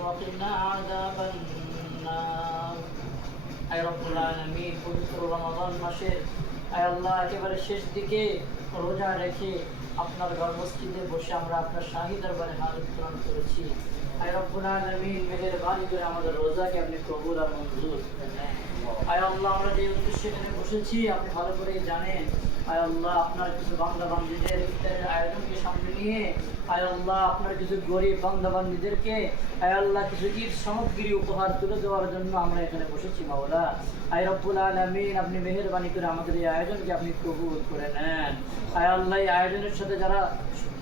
وقنا عذاب النار আয় রব্বুল আলামিন পবিত্র রমাদান মাসের আয় আল্লাহ একেবারে শেষ দিকে রোজা রেখে আপনার ঘর মসজিদে বসে আমরা আপনার শাহী দরবারে হাত উত্তোলন করেছি আয় রব্বুল আলামিন মেহের বাণী করে আমাদের রোজাকে আপনি কবুল আর মঞ্জুর করে নেন। আয় আল্লাহ, আমরা যে উদ্দেশ্যে এখানে বসেছি, আপনি ভালো করেই জানেন। আয় আল্লাহ, আপনার কিছু ইফতারের আয়োজনকে সামনে নিয়ে, আয় আল্লাহ, আপনার কিছু গরিব বান্দা বান্ধবীদেরকে আয় আল্লাহ, কিছু ঈদ সামগ্রী উপহার তুলে দেওয়ার জন্য আমরা এখানে বসেছি, মাওলা। আয় রব্বুল আলামিন, আপনি মেহেরবানি করে আমাদের এই আয়োজনকে আপনি কবুল করে নেন। আয় আল্লাহ, এই আয়োজনের সাথে যারা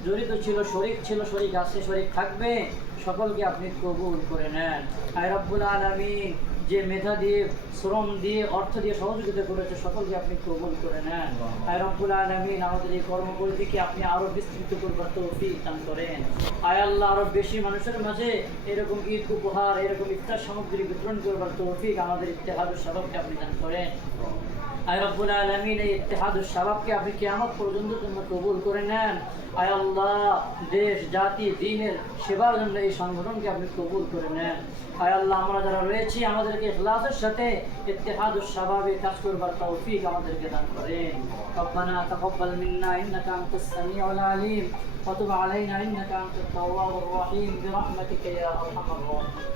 জড়িত ছিল, শরিক ছিল, শরিক আছে, শরিক থাকবে, সকলকে আপনি কবুল করে নেন। আয় রব্বুল আলামিন যে মেধা দিয়ে, শ্রম দিয়ে, অর্থ দিয়ে সহযোগিতা করেছে, সকলকে আপনি কবল করে নেন। আয় আলামিন আমাদের এই কর্মপরিধিকে আপনি আরও বিস্তৃত করবার তৌফিক দান করেন। আয় আল্লাহ আরও বেশি মানুষের মাঝে এরকম ঈদ, উপহার, এরকম ইফতার সামগ্রী বিতরণ করবার তৌফিক আমাদের ইত্তেহাদুর সবককে আপনি দান করেন। আয় রব্বুল আলামিন এই ইত্তেহাদুর সাবাবকে আপনি কিয়ামত পর্যন্ত জন্য কবুল করে নেন আয় আল্লাহ দেশ জাতি দিনের সেবার জন্য এই সংগঠনকে আপনি কবুল করে নেন আয় আল্লাহ আমরা যারা রয়েছি আমাদেরকে ইখলাসের সাথে ইত্তেহাদুর সাবাবে কাজ করবার তৌফিক আমাদেরকে দান করেন ربنا تقبل منا انك انت السميع العليم وتب علينا انك انت التواب الرحيم برحمتك يا ارحم الراحمين